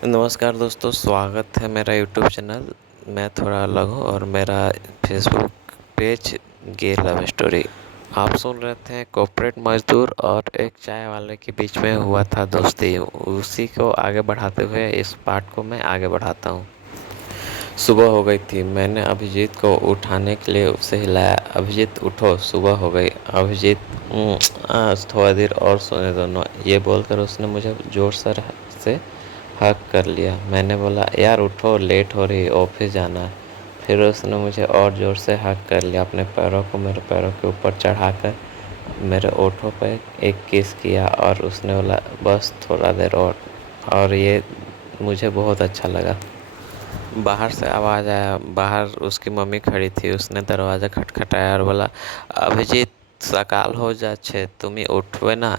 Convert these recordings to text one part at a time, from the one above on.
नमस्कार दोस्तों, स्वागत है मेरा यूट्यूब चैनल। मैं थोड़ा अलग हूँ और मेरा फेसबुक पेज गे लव स्टोरी। आप सुन रहे थे कॉर्पोरेट मजदूर और एक चाय वाले के बीच में हुआ था दोस्ती। उसी को आगे बढ़ाते हुए इस पार्ट को मैं आगे बढ़ाता हूँ। सुबह हो गई थी। मैंने अभिजीत को उठाने के लिए उसे हिलाया। अभिजीत उठो, सुबह हो गई। अभिजीत आज थोड़ा देर और सोने दो। ये बोलकर उसने मुझे जोर से हक कर लिया। मैंने बोला, यार उठो, लेट हो रही, ऑफिस जाना है। फिर उसने मुझे और ज़ोर से हक कर लिया। अपने पैरों को मेरे पैरों के ऊपर चढ़ाकर मेरे ओठों पर एक किस किया और उसने बोला, बस थोड़ा देर और ये मुझे बहुत अच्छा लगा। बाहर से आवाज़ आया। बाहर उसकी मम्मी खड़ी थी। उसने दरवाज़ा खटखटाया और बोला, अभिजीत, सकाल हो जा छे, तुम्हें उठवे ना।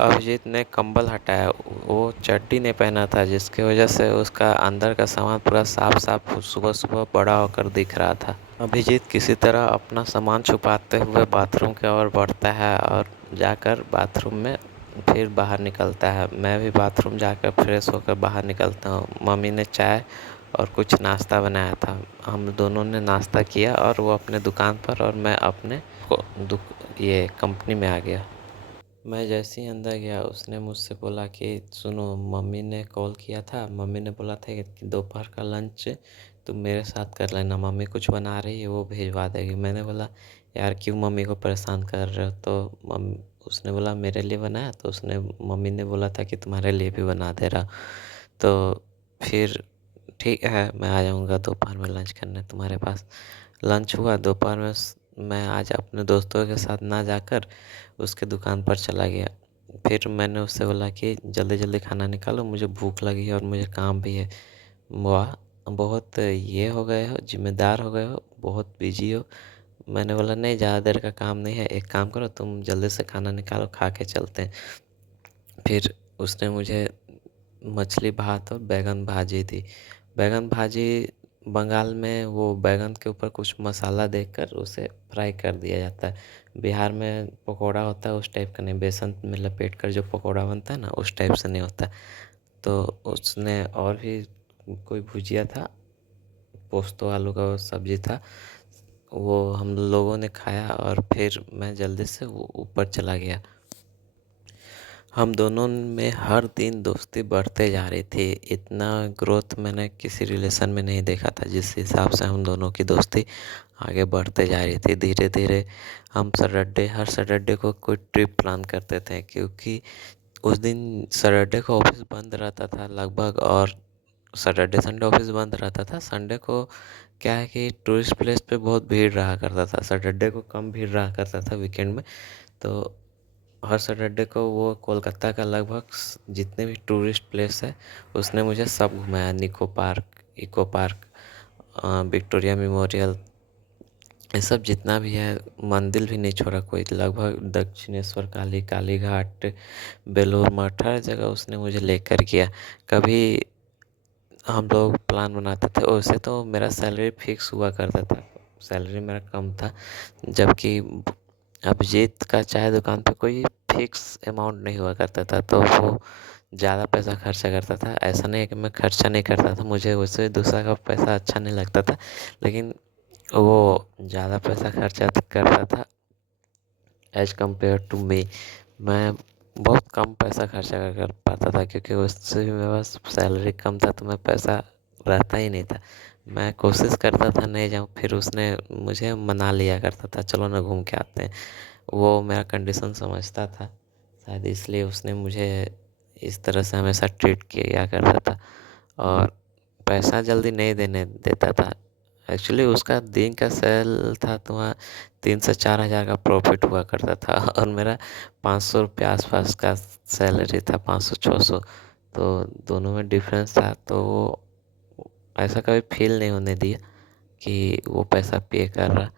अभिजीत ने कंबल हटाया। वो चड्डी नहीं पहना था, जिसकी वजह से उसका अंदर का सामान पूरा साफ साफ सुबह सुबह बड़ा होकर दिख रहा था। अभिजीत किसी तरह अपना सामान छुपाते हुए बाथरूम की ओर बढ़ता है और जाकर बाथरूम में फिर बाहर निकलता है। मैं भी बाथरूम जाकर फ्रेश होकर बाहर निकलता हूँ। मम्मी ने चाय और कुछ नाश्ता बनाया था। हम दोनों ने नाश्ता किया और वो अपने दुकान पर और मैं अपने ये कंपनी में आ गया। मैं जैसे ही अंदर गया उसने मुझसे बोला कि सुनो, मम्मी ने कॉल किया था। मम्मी ने बोला था कि दोपहर का लंच तुम मेरे साथ कर लेना, मम्मी कुछ बना रही है, वो भिजवा देगी। मैंने बोला, यार क्यों मम्मी को परेशान कर रहे हो? तो उसने बोला, मेरे लिए बनाया। तो उसने मम्मी ने बोला था कि तुम्हारे लिए भी बना दे रहा। तो फिर ठीक है, मैं आ जाऊँगा दोपहर में लंच करने तुम्हारे पास। लंच हुआ दोपहर में। मैं आज अपने दोस्तों के साथ ना जाकर उसके दुकान पर चला गया। फिर मैंने उससे बोला कि जल्दी जल्दी खाना निकालो, मुझे भूख लगी है और मुझे काम भी है। वाह, बहुत ये हो गए हो, जिम्मेदार हो गए हो, बहुत बिजी हो। मैंने बोला, नहीं, ज़्यादा देर का काम नहीं है, एक काम करो, तुम जल्दी से खाना निकालो, खा के चलते हैं। फिर उसने मुझे मछली भात और बैगन भाजी दी। बैगन भाजी बंगाल में वो बैगन के ऊपर कुछ मसाला देकर उसे फ्राई कर दिया जाता है। बिहार में पकौड़ा होता है उस टाइप का नहीं, बेसन में लपेट कर जो पकौड़ा बनता है ना, उस टाइप से नहीं होता। तो उसने और भी कोई भुजिया था, पोस्तो आलू का सब्जी था, वो हम लोगों ने खाया और फिर मैं जल्दी से ऊपर चला गया। हम दोनों में हर दिन दोस्ती बढ़ते जा रही थी। इतना ग्रोथ मैंने किसी रिलेशन में नहीं देखा था। जिस हिसाब से हम दोनों की दोस्ती आगे बढ़ते जा रही थी, धीरे धीरे हम हर सैटरडे को कोई ट्रिप प्लान करते थे, क्योंकि उस दिन सैटरडे को ऑफिस बंद रहता था लगभग, और सैटरडे संडे ऑफिस बंद रहता था। संडे को क्या है कि टूरिस्ट प्लेस पे बहुत भीड़ रहा करता था, सैटरडे को कम भीड़ रहा करता था वीकेंड में। तो हर सैटरडे को वो कोलकाता का लगभग जितने भी टूरिस्ट प्लेस है उसने मुझे सब घुमाया। Nicco park, eco park, Victoria Memorial, ये सब जितना भी है, मंदिर भी नहीं छोड़ा कोई। लगभग दक्षिणेश्वर, काली काली घाट, बेलूर मठ, हर जगह उसने मुझे लेकर गया। कभी हम लोग प्लान बनाते थे। वैसे तो मेरा सैलरी फिक्स हुआ करता था, सैलरी मेरा कम था, जबकि अभिजीत का चाय दुकान पे कोई फिक्स अमाउंट नहीं हुआ करता था, तो वो ज़्यादा पैसा खर्चा करता था। ऐसा नहीं है कि मैं खर्चा नहीं करता था, मुझे वैसे दूसरा का पैसा अच्छा नहीं लगता था, लेकिन वो ज़्यादा पैसा खर्चा करता था एज कम्पेयर टू मी। मैं बहुत कम पैसा खर्चा कर पाता था, क्योंकि उससे भी मेरे पास सैलरी कम था, तो मैं पैसा रहता ही नहीं था। मैं कोशिश करता था नहीं जाऊँ, फिर उसने मुझे मना लिया करता था, चलो ना घूम के आते हैं। वो मेरा कंडीशन समझता था, शायद इसलिए उसने मुझे इस तरह से हमेशा ट्रीट किया करता था और पैसा जल्दी नहीं देने देता था। एक्चुअली उसका दिन का सेल था तो वहाँ 3 से 4 हज़ार का प्रॉफिट हुआ करता था और मेरा 500 रुपये आसपास का सैलरी था, 500 600। तो दोनों में डिफरेंस था, तो वो ऐसा कभी फील नहीं होने दिया कि वो पैसा पे कर रहा।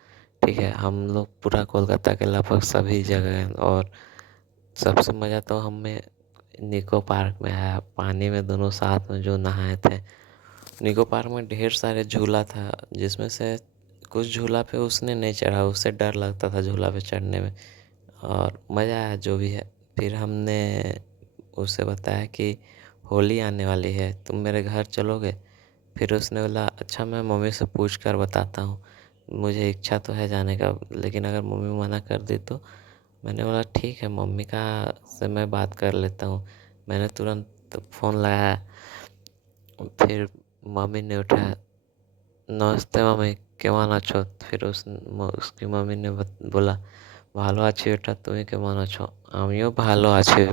ठीक है, हम लोग पूरा कोलकाता के लगभग सभी जगह, और सबसे मज़ा तो हमें निको पार्क में आया। पानी में दोनों साथ में जो नहाए थे। निको पार्क में ढेर सारे झूला था, जिसमें से कुछ झूला पे उसने नहीं चढ़ा, उससे डर लगता था झूला पे चढ़ने में, और मज़ा आया जो भी है। फिर हमने उसे बताया कि होली आने वाली है, तुम मेरे घर चलोगे? फिर उसने बोला अच्छा मैं मम्मी से पूछ कर बताता हूँ, मुझे इच्छा तो है जाने का, लेकिन अगर मम्मी मना कर दी तो। मैंने बोला ठीक है, मम्मी का से मैं बात कर लेता हूँ। मैंने तुरंत फ़ोन लगाया, फिर मम्मी ने उठाया। नमस्ते मम्मी, কেমন আছো? फिर उसकी मम्मी ने बोला ভালো আছি বেটা, তুমি কেমন আছো? আমিও ভালো আছি।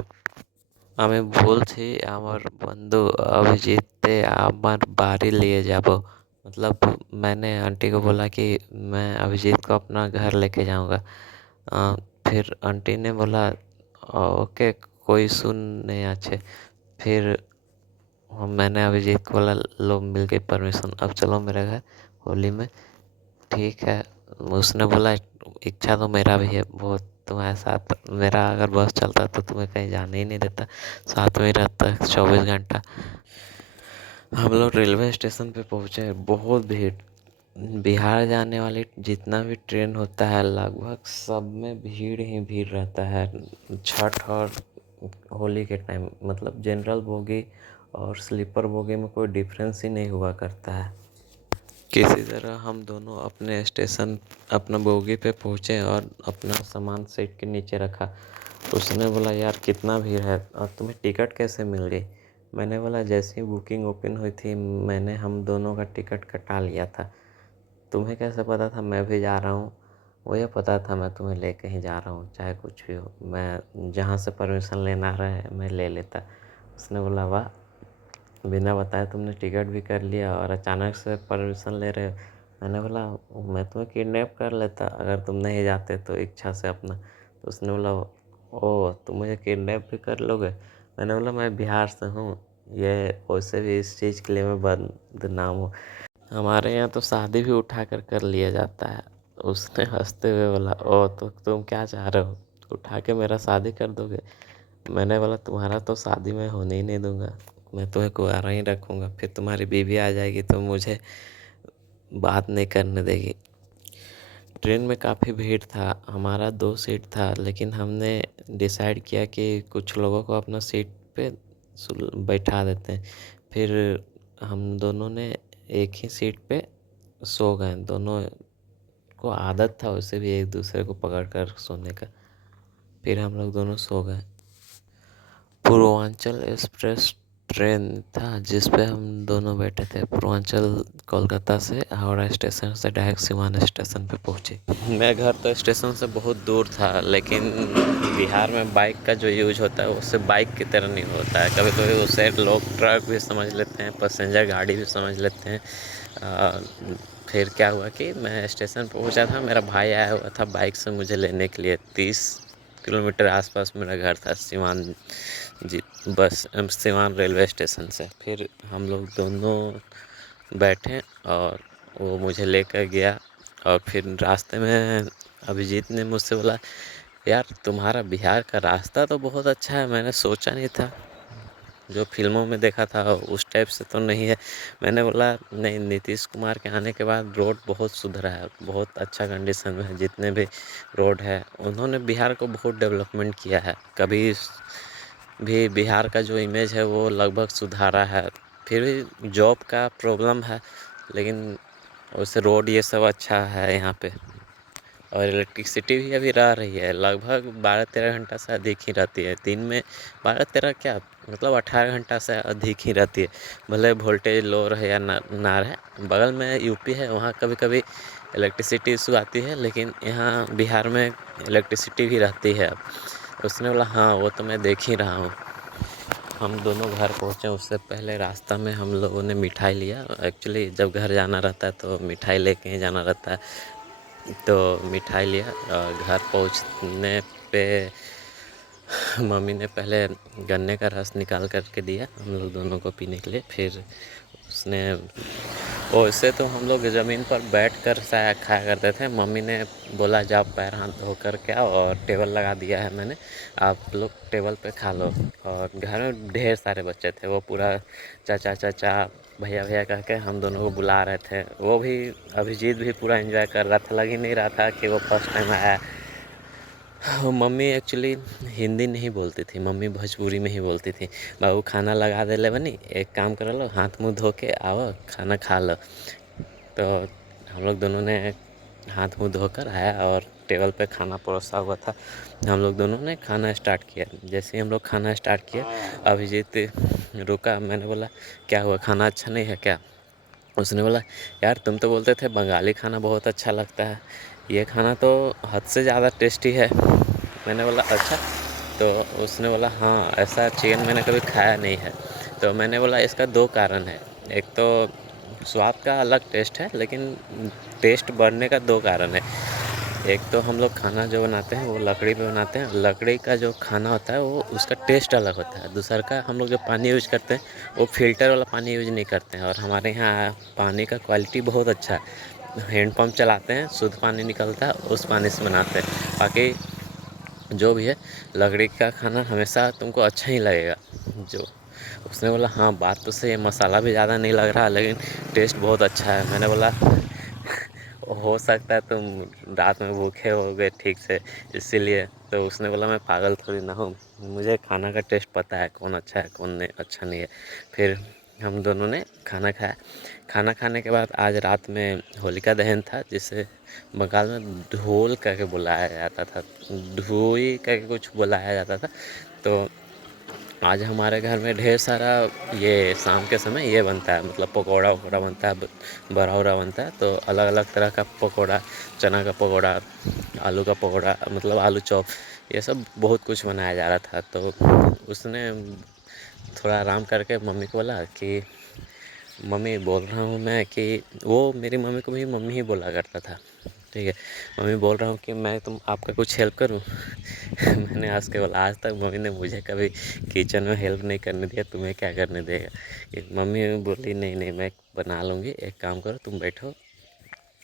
আমি বলছি আমার বন্ধু अभिजीत আমার बाड़ी लिए जाबो। मतलब मैंने आंटी को बोला कि मैं अभिजीत को अपना घर लेके जाऊंगा। फिर आंटी ने बोला ओके, कोई सुन नहीं अच्छे। फिर मैंने अभिजीत को बोला लो मिल गई परमिशन, अब चलो मेरे घर होली में। ठीक है। उसने बोला इच्छा तो मेरा भी है बहुत तुम्हारे साथ, मेरा अगर बस चलता तो तुम्हें कहीं जाने ही नहीं देता, साथ में ही रहता 24 घंटा। हम लोग रेलवे स्टेशन पे पहुँचे, बहुत भीड़। बिहार जाने वाली जितना भी ट्रेन होता है लगभग सब में भीड़ ही भीड़ रहता है। छठ और होली के टाइम मतलब जनरल बोगी और स्लीपर बोगी में कोई डिफरेंस ही नहीं हुआ करता है। किसी तरह हम दोनों अपने स्टेशन अपना बोगी पे पहुँचे और अपना सामान सीट के नीचे रखा। उसने बोला यार कितना भीड़ है और तुम्हें टिकट कैसे मिल गई? मैंने बोला जैसे ही बुकिंग ओपन हुई थी मैंने हम दोनों का टिकट कटा लिया था। तुम्हें कैसे पता था मैं भी जा रहा हूँ? मुझे पता था मैं तुम्हें लेके ही जा रहा हूँ, चाहे कुछ भी हो, मैं जहाँ से परमिशन लेना रहे मैं ले लेता। उसने बोला वाह, बिना बताए तुमने टिकट भी कर लिया और अचानक से परमिशन ले रहे हो। मैंने बोला मैं तुम्हें किडनैप कर लेता अगर तुम नहीं जाते तो इच्छा से अपना। तो उसने बोला ओह तुम मुझे किडनैप भी कर लोगे? मैंने बोला मैं बिहार से हूँ, ये वैसे भी इस चीज़ के लिए मैं बदनाम हूँ, हमारे यहाँ तो शादी भी उठा कर कर लिया जाता है। उसने हंसते हुए बोला ओह तो तुम क्या चाह रहे हो, उठा के मेरा शादी कर दोगे? मैंने बोला तुम्हारा तो शादी मैं होने ही नहीं दूंगा, मैं तुम्हें कुंवारा ही रखूँगा, फिर तुम्हारी बीवी आ जाएगी तो मुझे बात नहीं करने देगी। ट्रेन में काफ़ी भीड़ था, हमारा 2 सीट था, लेकिन हमने डिसाइड किया कि कुछ लोगों को अपना सीट पे बैठा देते हैं। फिर हम दोनों ने एक ही सीट पे सो गए। दोनों को आदत था वैसे भी एक दूसरे को पकड़ कर सोने का। फिर हम लोग दोनों सो गए। पूर्वांचल एक्सप्रेस ट्रेन था जिस पे हम दोनों बैठे थे। पूर्वांचल कोलकाता से हावड़ा स्टेशन से डायरेक्ट सिवान स्टेशन पे पहुंची। मैं घर तो स्टेशन से बहुत दूर था, लेकिन बिहार में बाइक का जो यूज होता है उससे बाइक की तरह नहीं होता है। कभी कभी उसे लोग ट्रक भी समझ लेते हैं, पैसेंजर गाड़ी भी समझ लेते हैं। फिर क्या हुआ कि मैं स्टेशन पहुंचा था, मेरा भाई आया हुआ था बाइक से मुझे लेने के लिए। 30 किलोमीटर आसपास मेरा घर था सिवान जी, बस सिवान रेलवे स्टेशन से। फिर हम लोग दोनों बैठे और वो मुझे लेकर गया। और फिर रास्ते में अभिजीत ने मुझसे बोला यार तुम्हारा बिहार का रास्ता तो बहुत अच्छा है, मैंने सोचा नहीं था, जो फिल्मों में देखा था उस टाइप से तो नहीं है। मैंने बोला नहीं, नीतीश कुमार के आने के बाद रोड बहुत सुधरा है, बहुत अच्छा कंडीशन में है। जितने भी रोड है उन्होंने बिहार को बहुत डेवलपमेंट किया है, कभी भी बिहार का जो इमेज है वो लगभग सुधारा है। फिर भी जॉब का प्रॉब्लम है, लेकिन वैसे रोड ये सब अच्छा है यहाँ पे। और इलेक्ट्रिसिटी भी अभी रह रही है, लगभग 12-13 घंटा से अधिक ही रहती है दिन में। 12-13 क्या, मतलब 18 घंटा से अधिक ही रहती है। भले वोल्टेज लो रहे या ना रहे। बगल में यूपी है, वहाँ कभी कभी इलेक्ट्रिसिटी इशू आती है, लेकिन यहाँ बिहार में इलेक्ट्रिसिटी भी रहती है। उसने बोला हाँ वो तो मैं देख ही रहा हूँ। हम दोनों घर पहुँचे उससे पहले रास्ता में हम लोगों ने मिठाई लिया। एक्चुअली जब घर जाना रहता है तो मिठाई लेके ही जाना रहता है, तो मिठाई लिया। और घर पहुँचने पे मम्मी ने पहले गन्ने का रस निकाल कर के दिया हम लोग दोनों को पीने के लिए। फिर उसने वैसे तो हम लोग ज़मीन पर बैठ कर शायद खाया करते थे। मम्मी ने बोला जाओ पैर हाथ धो कर के आओ, और टेबल लगा दिया है मैंने, आप लोग टेबल पे खा लो। और घर में ढेर सारे बच्चे थे, वो पूरा चाचा चाचा भैया भैया कह के हम दोनों को बुला रहे थे। वो भी अभिजीत भी पूरा एंजॉय कर रहा था, लग ही नहीं रहा था कि वो फर्स्ट टाइम आया। मम्मी एक्चुअली हिंदी नहीं बोलती थी, मम्मी भोजपुरी में ही बोलती थी। बाबू खाना लगा देले बनी, एक काम कर लो, हाथ मुँह धो के आओ खाना खा लो। तो हम लोग दोनों ने हाथ मुँह धोकर आया और टेबल पे खाना परोसा हुआ था। हम लोग दोनों ने खाना स्टार्ट किया। जैसे ही हम लोग खाना स्टार्ट किया, अभिजीत रुका। मैंने बोला क्या हुआ, खाना अच्छा नहीं है क्या? उसने बोला यार तुम तो बोलते थे बंगाली खाना बहुत अच्छा लगता है, ये खाना तो हद से ज़्यादा टेस्टी है। मैंने बोला अच्छा? तो उसने बोला हाँ, ऐसा चिकन मैंने कभी खाया नहीं है। तो मैंने बोला इसका दो कारण है। एक तो स्वाद का अलग टेस्ट है, लेकिन टेस्ट बढ़ने का दो कारण है। एक तो हम लोग खाना जो बनाते हैं वो लकड़ी पे बनाते हैं, लकड़ी का जो खाना होता है वो उसका टेस्ट अलग होता है। दूसरा का हम लोग जो पानी यूज करते हैं वो फ़िल्टर वाला पानी यूज नहीं करते हैं, और हमारे यहाँ पानी का क्वालिटी बहुत अच्छा है। हैंडपम्प चलाते हैं, शुद्ध पानी निकलता है, उस पानी से बनाते हैं। बाकी जो भी है, लकड़ी का खाना हमेशा तुमको अच्छा ही लगेगा। जो उसने बोला हाँ बात तो सही है, मसाला भी ज़्यादा नहीं लग रहा, लेकिन टेस्ट बहुत अच्छा है। मैंने बोला हो सकता है तुम रात में भूखे हो गए ठीक से, इसीलिए। तो उसने बोला मैं पागल थोड़ी ना हूँ, मुझे खाना का टेस्ट पता है, कौन अच्छा है कौन नहीं अच्छा नहीं है। फिर हम दोनों ने खाना खाया। खाना खाने के बाद आज रात में होलिका दहन था, जिसे बंगाल में ढोल कह के बुलाया जाता था, ढोई कह के कुछ बुलाया जाता था। तो आज हमारे घर में ढेर सारा ये शाम के समय ये बनता है, मतलब पकौड़ा वकौड़ा बनता है, बड़ा वड़ा बनता है। तो अलग अलग तरह का पकौड़ा, चना का पकौड़ा, आलू का पकौड़ा, मतलब आलू चॉप, ये सब बहुत कुछ बनाया जा रहा था। तो उसने थोड़ा आराम करके मम्मी को बोला कि मम्मी बोल रहा हूँ मैं कि, वो मेरी मम्मी को भी मम्मी ही बोला करता था, ठीक है। मम्मी बोल रहा हूँ कि मैं तुम आपका कुछ हेल्प करूँ? मैंने आज केवल आज तक मम्मी ने मुझे कभी किचन में हेल्प नहीं करने दिया, तुम्हें क्या करने देगा? मम्मी बोली नहीं नहीं मैं बना लूँगी, एक काम करो तुम बैठो,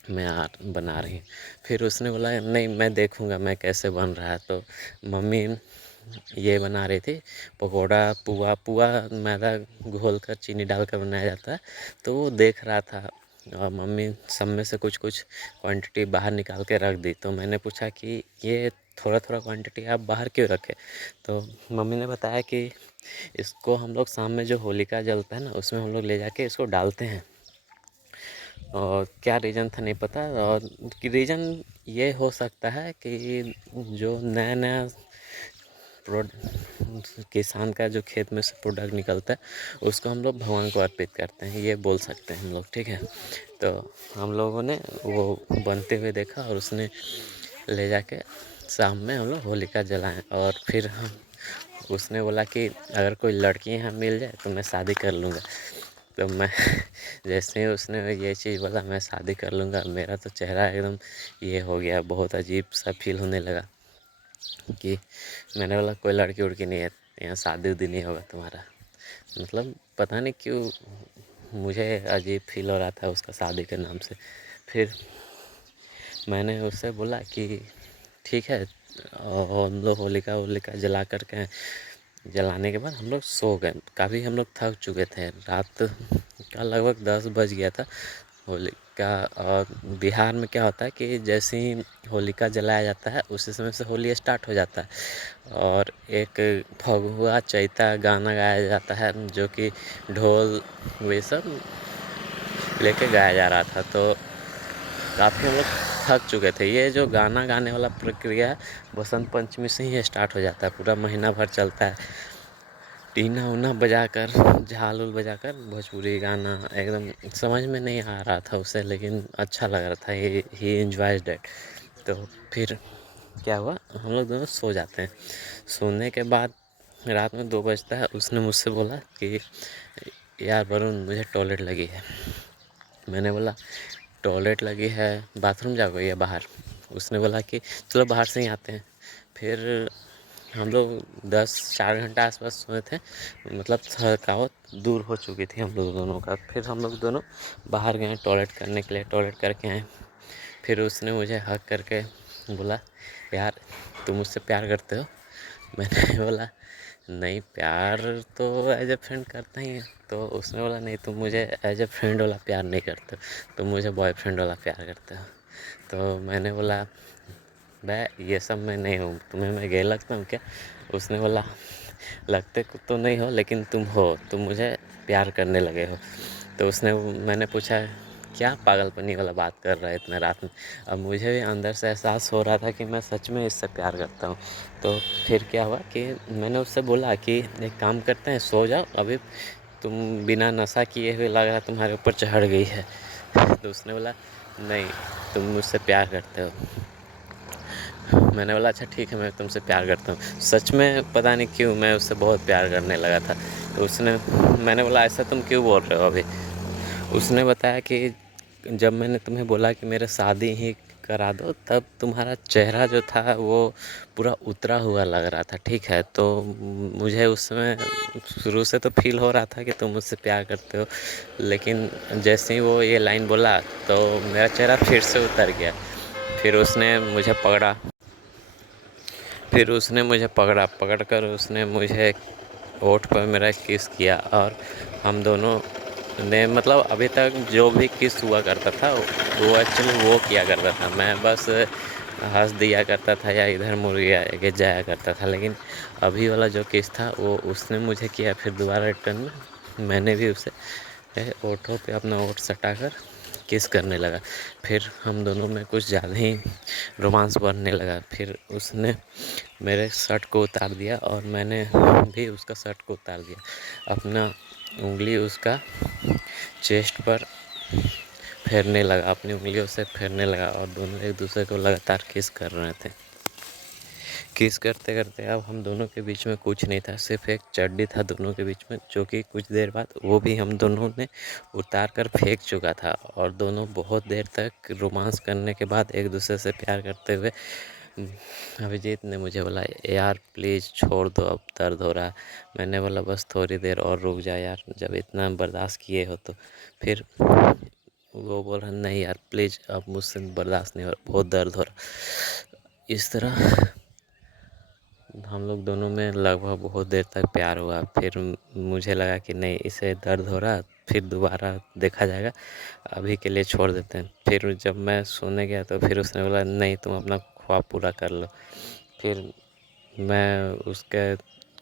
मैं बना रही हूँ। फिर उसने बोला नहीं मैं देखूँगा मैं कैसे बन रहा है। तो मम्मी ये बना रही थी पकौड़ा, पुआ। पुआ मैदा घोल कर चीनी डालकर बनाया जाता है, तो वो देख रहा था। और मम्मी सब में से कुछ कुछ क्वांटिटी बाहर निकाल के रख दी। तो मैंने पूछा कि ये थोड़ा थोड़ा क्वांटिटी आप बाहर क्यों रखे? तो मम्मी ने बताया कि इसको हम लोग शाम में जो होलिका जलता है ना, उसमें हम लोग ले जाके इसको डालते हैं। और क्या रीज़न था नहीं पता, और रीज़न ये हो सकता है कि जो नया नया किसान का जो खेत में से प्रोडक्ट निकलता है उसको हम लोग भगवान को अर्पित करते हैं, ये बोल सकते हैं हम लोग, ठीक है। तो हम लोगों ने वो बनते हुए देखा, और उसने ले जाके शाम में हम लोग होलिका जलाएं। और फिर हम उसने बोला कि अगर कोई लड़की यहाँ मिल जाए तो मैं शादी कर लूँगा। तो मैं जैसे ही उसने ये चीज़ बोला मैं शादी कर लूँगा, मेरा तो चेहरा एकदम ये हो गया, बहुत अजीब सा फील होने लगा। कि मैंने बोला कोई लड़की उड़की नहीं है यहाँ, शादी उदी नहीं होगा तुम्हारा। मतलब पता नहीं क्यों मुझे अजीब फील हो रहा था उसका शादी के नाम से। फिर मैंने उससे बोला कि ठीक है, और हम लोग होलिका वोलिका जला करके, जलाने के बाद हम लोग सो गए। काफ़ी हम लोग थक चुके थे, रात का लगभग 10 बज गया था। होलिका, और बिहार में क्या होता है कि जैसे ही होलिका जलाया जाता है उसी समय से होली स्टार्ट हो जाता है। और एक फगुआ चैता गाना गाया जाता है, जो कि ढोल वे सब लेके गाया जा रहा था। तो काफ़ी हम लोग थक चुके थे। ये जो गाना गाने वाला प्रक्रिया बसंत पंचमी से ही स्टार्ट हो जाता है, पूरा महीना भर चलता है। टीना उना बजाकर, झाल उल बजाकर भोजपुरी गाना, एकदम समझ में नहीं आ रहा था उसे, लेकिन अच्छा लग रहा था, ही एंजॉयज दैट। तो फिर क्या हुआ, हम लोग दोनों सो जाते हैं। सोने के बाद रात में 2 बजता है, उसने मुझसे बोला कि यार वरुण मुझे टॉयलेट लगी है। मैंने बोला टॉयलेट लगी है, बाथरूम जाओगे या बाहर? उसने बोला कि चलो बाहर से ही आते हैं। फिर हम लोग 4 घंटा आसपास सोए थे, मतलब थकावट दूर हो चुकी थी हम लोग दोनों का। फिर हम लोग दोनों बाहर गए टॉयलेट करने के लिए, टॉयलेट करके आए। फिर उसने मुझे हक करके बोला यार तुम मुझसे प्यार करते हो? मैंने बोला नहीं, प्यार तो एज ए फ्रेंड करता ही है। तो उसने बोला नहीं, तुम मुझे एज ए फ्रेंड वाला प्यार नहीं करते, तुम मुझे बॉयफ्रेंड वाला प्यार करते हो। तो मैंने बोला मैं ये सब मैं नहीं हूँ, तुम्हें मैं गे लगता हूँ क्या? उसने बोला लगते तो नहीं हो, लेकिन तुम हो, तुम मुझे प्यार करने लगे हो। तो उसने मैंने पूछा क्या पागलपनी वाला बात कर रहा है इतना रात में? अब मुझे भी अंदर से एहसास हो रहा था कि मैं सच में इससे प्यार करता हूँ। तो फिर क्या हुआ कि मैंने उससे बोला कि एक काम करते हैं, सो जाओ अभी, तुम बिना नशा किए हुए लग रहा तुम्हारे ऊपर चढ़ गई है। तो उसने बोला नहीं, तुम मुझसे प्यार करते हो। मैंने बोला अच्छा ठीक है, मैं तुमसे प्यार करता हूँ। सच में पता नहीं क्यों मैं उससे बहुत प्यार करने लगा था। तो मैंने बोला ऐसा तुम क्यों बोल रहे हो अभी? उसने बताया कि जब मैंने तुम्हें बोला कि मेरे शादी ही करा दो, तब तुम्हारा चेहरा जो था वो पूरा उतरा हुआ लग रहा था, ठीक है? तो मुझे उस समय शुरू से तो फील हो रहा था कि तुम मुझसे प्यार करते हो, लेकिन जैसे ही वो ये लाइन बोला तो मेरा चेहरा फिर से उतर गया। फिर उसने मुझे पकड़ा, पकड़ कर उसने मुझे होठ पर मेरा किस किया, और हम दोनों ने मतलब अभी तक जो भी किस हुआ करता था वो एक्चुअली वो किया करता था, मैं बस हंस दिया करता था या इधर मुड़ गया के जाया करता था। लेकिन अभी वाला जो किस था वो उसने मुझे किया, फिर दोबारा रिटर्न में मैंने भी उसे होठों पे अपना होठ सटाकर किस करने लगा। फिर हम दोनों में कुछ ज़्यादा ही रोमांस बढ़ने लगा। फिर उसने मेरे शर्ट को उतार दिया और मैंने भी उसका शर्ट को उतार दिया, अपना उंगली उसका चेस्ट पर फेरने लगा, अपनी उंगलियों से फेरने लगा, और दोनों एक दूसरे को लगातार किस कर रहे थे। किस करते करते अब हम दोनों के बीच में कुछ नहीं था, सिर्फ एक चड्डी था दोनों के बीच में, जो कि कुछ देर बाद वो भी हम दोनों ने उतार कर फेंक चुका था। और दोनों बहुत देर तक रोमांस करने के बाद एक दूसरे से प्यार करते हुए अभिजीत ने मुझे बोला यार प्लीज़ छोड़ दो, अब दर्द हो रहा है। मैंने बोला बस थोड़ी देर और रुक जा यार, जब इतना बर्दाश्त किए हो तो। फिर वो बोल रहा नहीं यार प्लीज़, अब मुझसे बर्दाश्त नहीं हो रहा, बहुत दर्द हो रहा। इस तरह हम लोग दोनों में लगभग बहुत देर तक प्यार हुआ। फिर मुझे लगा कि नहीं, इसे दर्द हो रहा, फिर दोबारा देखा जाएगा, अभी के लिए छोड़ देते हैं। फिर जब मैं सोने गया तो फिर उसने बोला नहीं, तुम अपना ख्वाब पूरा कर लो। फिर मैं उसके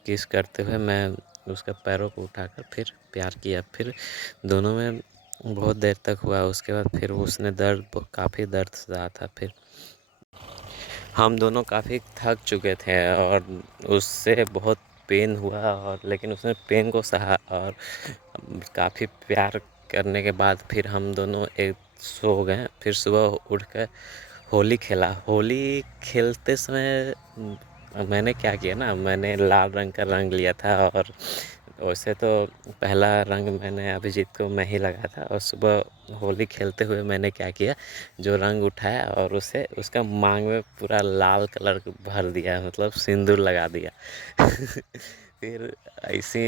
किस करते हुए मैं उसके पैरों को उठाकर फिर प्यार किया। फिर दोनों में बहुत देर तक हुआ। उसके बाद फिर उसने काफ़ी दर्द सहा था। फिर हम दोनों काफ़ी थक चुके थे और उससे बहुत पेन हुआ, और लेकिन उसने पेन को सहा, और काफ़ी प्यार करने के बाद फिर हम दोनों एक सो गए। फिर सुबह उठ कर होली खेला। होली खेलते समय मैंने क्या किया ना, मैंने लाल रंग का रंग लिया था, और वैसे तो पहला रंग मैंने अभिजीत को मैं ही लगाया था। और सुबह होली खेलते हुए मैंने क्या किया, जो रंग उठाया और उसे उसका मांग में पूरा लाल कलर भर दिया, मतलब सिंदूर लगा दिया। फिर ऐसे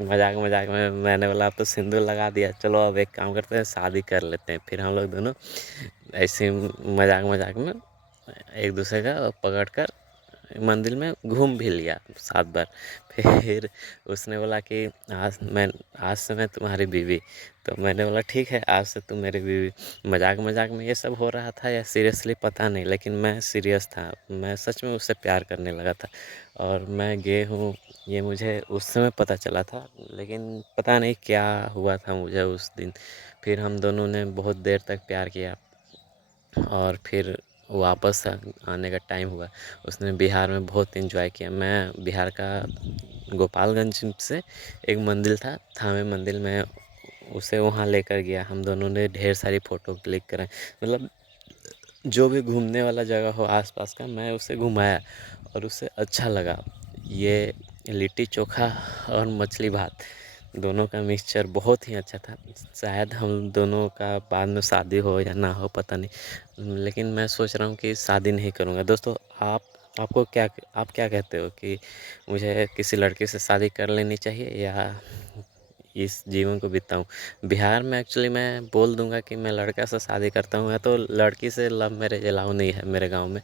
मजाक मजाक में मैंने बोला अब तो सिंदूर लगा दिया, चलो अब एक काम करते हैं, शादी कर लेते हैं। फिर हम लोग दोनों ऐसे मजाक मजाक में एक दूसरे का पकड़ कर मंदिर में घूम भी लिया 7 बार। फिर उसने बोला कि आज से मैं तुम्हारी बीवी। तो मैंने बोला ठीक है, आज से तुम मेरी बीवी। मजाक मजाक में ये सब हो रहा था या सीरियसली पता नहीं, लेकिन मैं सीरियस था, मैं सच में उससे प्यार करने लगा था। और मैं गे हूँ ये मुझे उस समय पता चला था, लेकिन पता नहीं क्या हुआ था मुझे उस दिन। फिर हम दोनों ने बहुत देर तक प्यार किया, और फिर वापस आने का टाइम हुआ। उसने बिहार में बहुत एंजॉय किया। मैं बिहार का गोपालगंज से एक मंदिर था, थावे मंदिर में, उसे वहाँ लेकर गया। हम दोनों ने ढेर सारी फ़ोटो क्लिक कराई, मतलब जो भी घूमने वाला जगह हो आसपास का मैं उसे घुमाया, और उसे अच्छा लगा। ये लिट्टी चोखा और मछली भात दोनों का मिक्सचर बहुत ही अच्छा था। शायद हम दोनों का बाद में शादी हो या ना हो पता नहीं, लेकिन मैं सोच रहा हूँ कि शादी नहीं करूँगा। दोस्तों आप क्या कहते हो कि मुझे किसी लड़के से शादी कर लेनी चाहिए या इस जीवन को बिताऊँ? बिहार में एक्चुअली मैं बोल दूंगा कि मैं लड़का से शादी करता हूँ, या तो लड़की से लव मैरिज अलाउ नहीं है मेरे गांव में।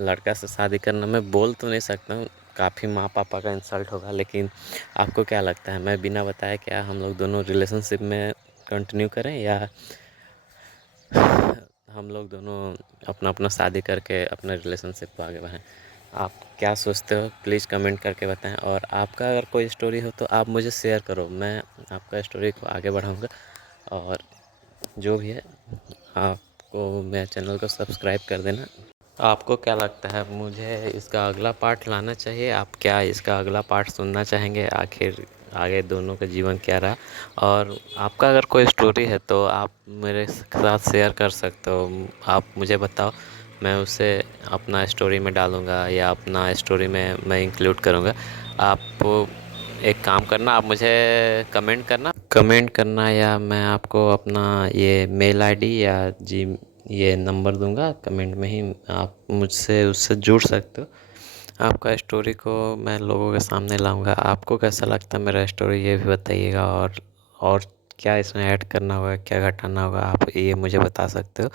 लड़का से शादी करना मैं बोल तो नहीं सकता हूँ, काफ़ी माँ पापा का इंसल्ट होगा। लेकिन आपको क्या लगता है, मैं बिना बताए क्या हम लोग दोनों रिलेशनशिप में कंटिन्यू करें, या हम लोग दोनों अपना अपना शादी करके अपने रिलेशनशिप को आगे बढ़ाएं। आप क्या सोचते हो प्लीज़ कमेंट करके बताएं, और आपका अगर कोई स्टोरी हो तो आप मुझे शेयर करो, मैं आपका स्टोरी को आगे बढ़ाऊंगा। और जो भी है, आपको मेरे चैनल को सब्सक्राइब कर देना। आपको क्या लगता है, मुझे इसका अगला पार्ट लाना चाहिए? आप क्या इसका अगला पार्ट सुनना चाहेंगे? आखिर आगे दोनों का जीवन क्या रहा? और आपका अगर कोई स्टोरी है तो आप मेरे साथ शेयर कर सकते हो। आप मुझे बताओ, मैं उसे अपना स्टोरी में डालूँगा या अपना स्टोरी में मैं इंक्लूड करूँगा। आप एक काम करना, आप मुझे कमेंट करना या मैं आपको अपना ये मेल आईडी या जी ये नंबर दूंगा, कमेंट में ही आप मुझसे उससे जुड़ सकते हो। आपका स्टोरी को मैं लोगों के सामने लाऊंगा। आपको कैसा लगता है मेरा स्टोरी, ये भी बताइएगा। और क्या इसमें ऐड करना होगा, क्या घटाना होगा, आप ये मुझे बता सकते हो।